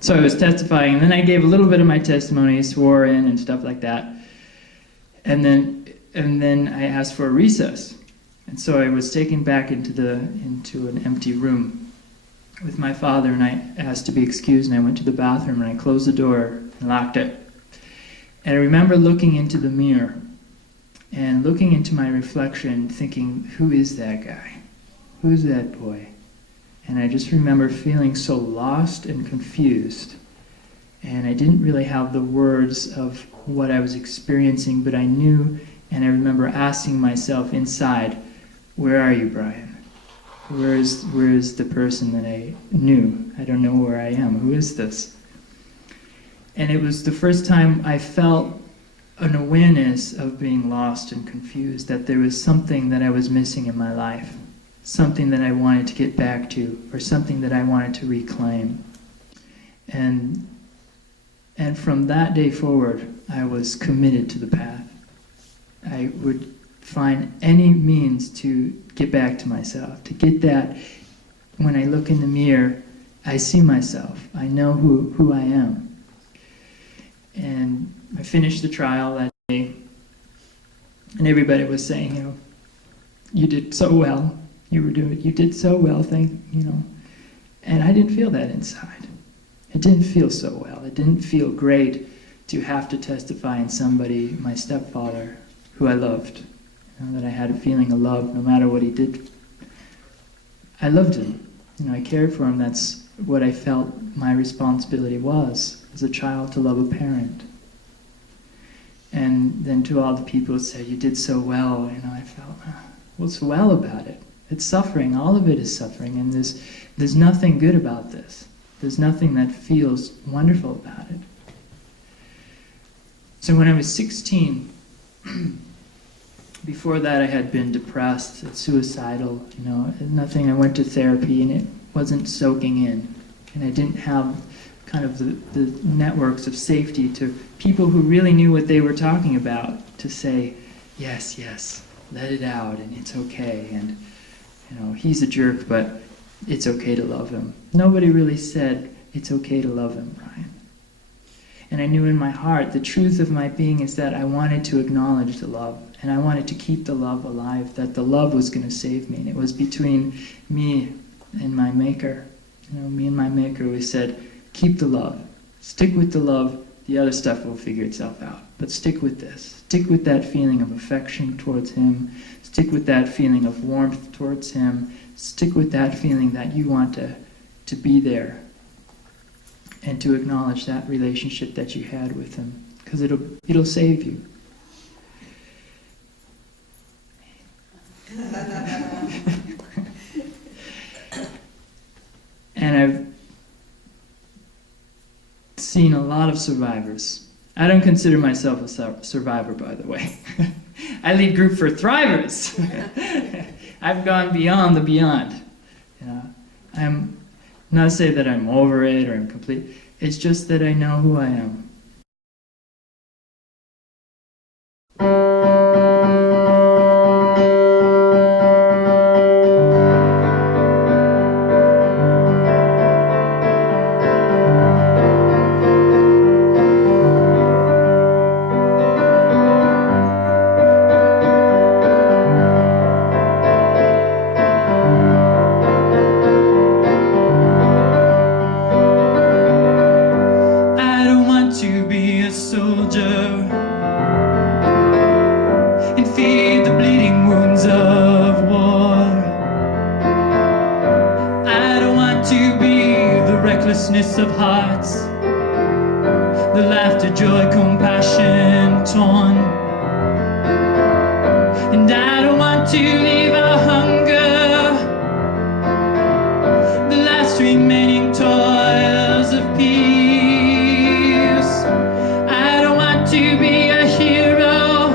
So I was testifying, and then I gave a little bit of my testimony, swore in and stuff like that. And then I asked for a recess. And so I was taken back into an empty room with my father, and I asked to be excused, and I went to the bathroom, and I closed the door and locked it. And I remember looking into the mirror and looking into my reflection, thinking, who is that guy? Who's that boy? And I just remember feeling so lost and confused. And I didn't really have the words of what I was experiencing, but I knew, and I remember asking myself inside, where are you, Brian? Where is the person that I knew? I don't know where I am. Who is this? And it was the first time I felt an awareness of being lost and confused, that there was something that I was missing in my life, something that I wanted to get back to, or something that I wanted to reclaim. And from that day forward, I was committed to the path. I would find any means to get back to myself, to get that, when I look in the mirror, I see myself. I know who I am. And I finished the trial that day, and everybody was saying, you did so well. You did so well, And I didn't feel that inside. It didn't feel so well. It didn't feel great to have to testify in somebody, my stepfather, who I loved. That I had a feeling of love no matter what he did. I loved him. I cared for him. That's what I felt my responsibility was as a child, to love a parent. And then to all the people who said, you did so well, I felt, what's well about it? It's suffering. All of it is suffering, and there's nothing good about this. There's nothing that feels wonderful about it. So when I was 16, before that I had been depressed, suicidal, nothing. I went to therapy and it wasn't soaking in. And I didn't have kind of the networks of safety to people who really knew what they were talking about to say, yes, let it out and it's okay. And, he's a jerk, but it's okay to love him. Nobody really said, it's okay to love him, Brian. And I knew in my heart, the truth of my being is that I wanted to acknowledge the love, and I wanted to keep the love alive, that the love was going to save me. And it was between me and my Maker. Me and my Maker, we said, keep the love. Stick with the love. The other stuff will figure itself out. But stick with this. Stick with that feeling of affection towards him. Stick with that feeling of warmth towards him. Stick with that feeling that you want to be there and to acknowledge that relationship that you had with him, because it'll save you. And I've seen a lot of survivors. I don't consider myself a survivor, by the way. I lead group for thrivers. I've gone beyond the beyond. I'm not to say that I'm over it or I'm complete. It's just that I know who I am. Of hearts, the laughter, joy, compassion torn. And I don't want to leave our hunger, the last remaining toils of peace. I don't want to be a hero,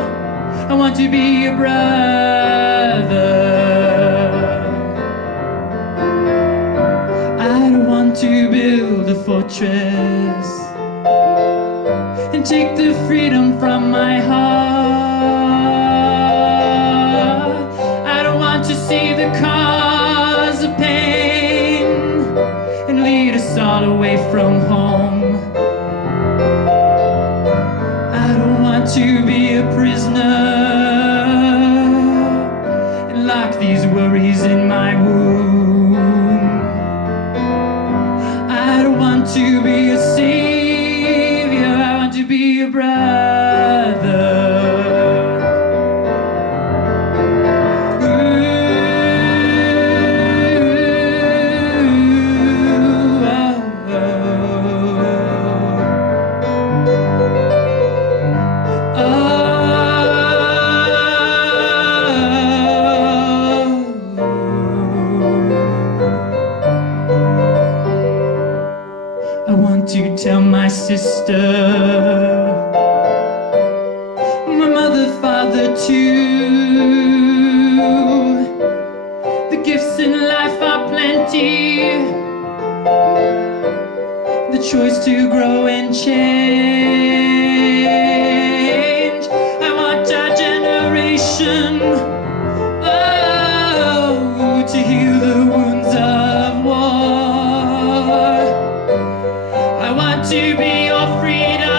I want to be a brother. I don't want to build a fortress and take the freedom from my heart. I don't want to see the cause of pain and lead us all away from home. home. I don't want to be a prisoner and lock these worries in my womb. I don't want to be a savior, I want to be a brother. I want to tell my sister, my mother, father too, the gifts in life are plenty, the choice to grow and change. I want our generation, oh, to heal the wounds of war. I want to be your freedom.